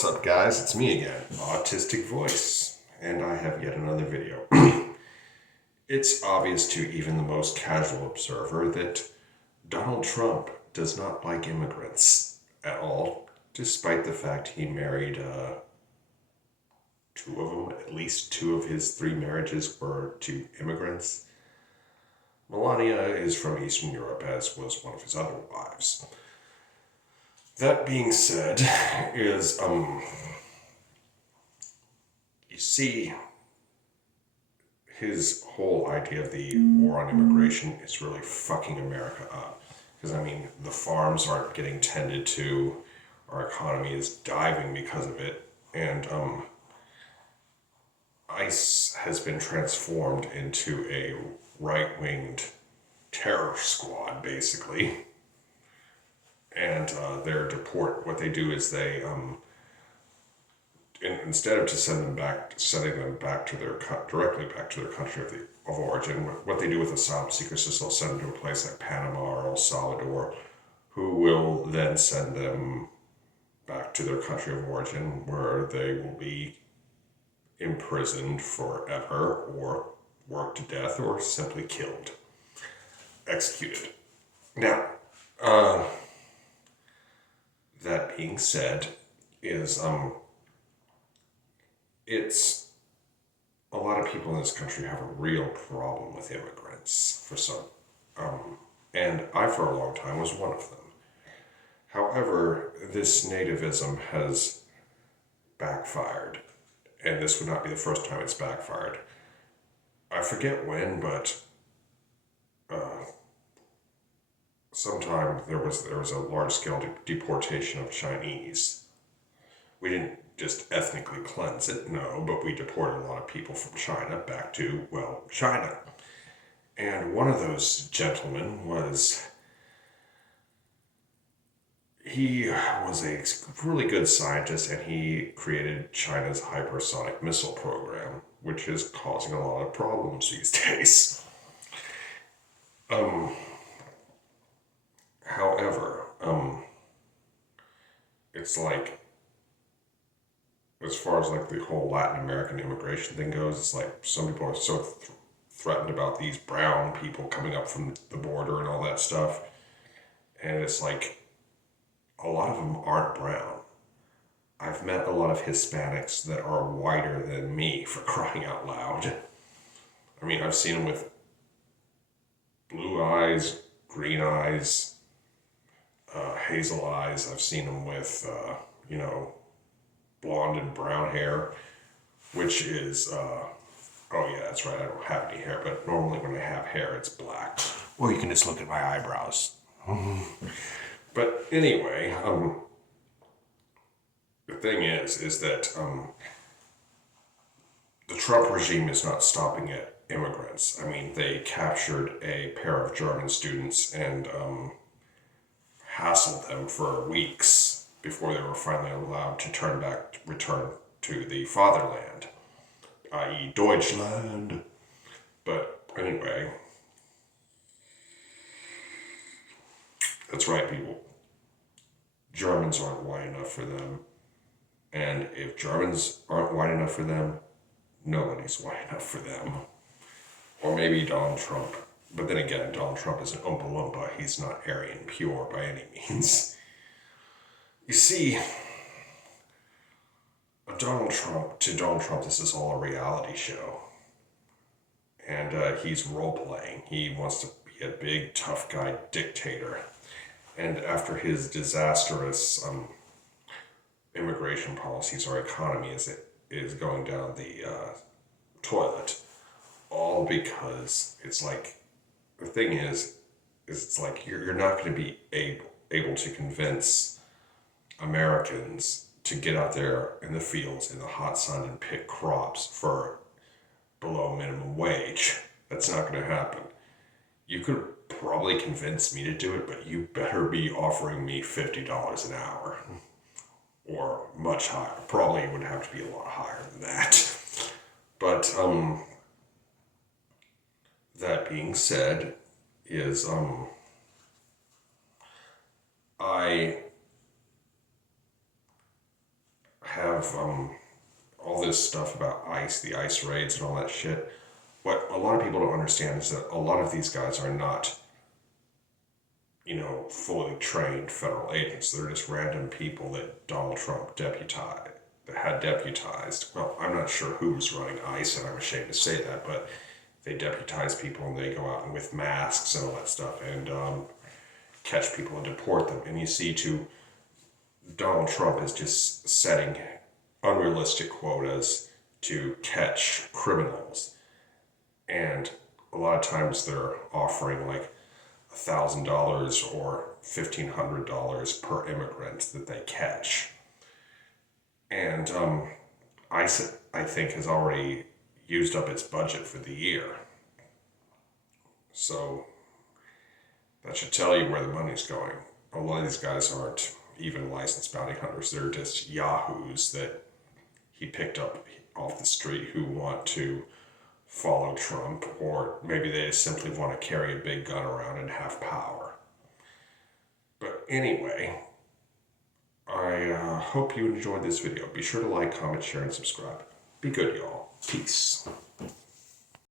What's up, guys? It's me again, Autistic Voice, and I have yet another video. It's obvious to even the most casual observer that Donald Trump does not like immigrants at all, despite the fact he married two of them. At least two of his three marriages were to immigrants. Melania is from Eastern Europe, as was one of his other wives. That being said, you see, his whole idea of the war on immigration is really fucking America up. Because, the farms aren't getting tended to, our economy is diving because of it, and ICE has been transformed into a right-winged terror squad, basically. And what they do is they, instead of just sending them back to directly back to their country of origin, what they do with asylum seekers is they'll send them to a place like Panama or El Salvador, who will then send them back to their country of origin, where they will be imprisoned forever, or worked to death, or simply killed, executed. Now, that being said, it's a lot of people in this country have a real problem with immigrants and I for a long time was one of them. However, this nativism has backfired, and this would not be the first time it's backfired. I forget when, but sometime there was a large-scale deportation of Chinese. We didn't just ethnically cleanse it, no, but we deported a lot of people from China back to, China. And one of those gentlemen he was a really good scientist, and he created China's hypersonic missile program, which is causing a lot of problems these days. However, it's like, as far as the whole Latin American immigration thing goes, it's like some people are so threatened about these brown people coming up from the border and all that stuff. And it's like, a lot of them aren't brown. I've met a lot of Hispanics that are whiter than me, for crying out loud. I've seen them with blue eyes, green eyes, hazel eyes. I've seen them with, blonde and brown hair, which is, oh yeah, that's right, I don't have any hair, but normally when I have hair, it's black. Or you can just look at my eyebrows. But anyway, the thing is that the Trump regime is not stopping at immigrants. They captured a pair of German students and hassled them for weeks before they were finally allowed to return to the fatherland, i.e. Deutschland. But anyway, that's right, people. Germans aren't white enough for them. And if Germans aren't white enough for them, nobody's white enough for them. Or maybe Donald Trump. But then again, Donald Trump is an Oompa Loompa. He's not Aryan pure by any means. You see, to Donald Trump, this is all a reality show. And he's role-playing. He wants to be a big, tough guy dictator. And after his disastrous immigration policies, our economy is going down the toilet. All because it's like, the thing is it's like you're not going to be able to convince Americans to get out there in the fields in the hot sun and pick crops for below minimum wage. That's not going to happen. You could probably convince me to do it, but you better be offering me $50 an hour. Or much higher. Probably would have to be a lot higher than that. But that being said, I have all this stuff about ICE, the ICE raids and all that shit. What a lot of people don't understand is that a lot of these guys are not, fully trained federal agents. They're just random people that Donald Trump had deputized. Well, I'm not sure who's running ICE, and I'm ashamed to say that, but they deputize people and they go out and with masks and all that stuff and catch people and deport them. And you see, Donald Trump is just setting unrealistic quotas to catch criminals. And a lot of times they're offering like $1,000 or $1,500 per immigrant that they catch. And ICE, I think, has already used up its budget for the year. So that should tell you where the money's going. A lot of these guys aren't even licensed bounty hunters. They're just yahoos that he picked up off the street who want to follow Trump, or maybe they just simply want to carry a big gun around and have power. But anyway, I hope you enjoyed this video. Be sure to like, comment, share, and subscribe. Be good, y'all. Peace.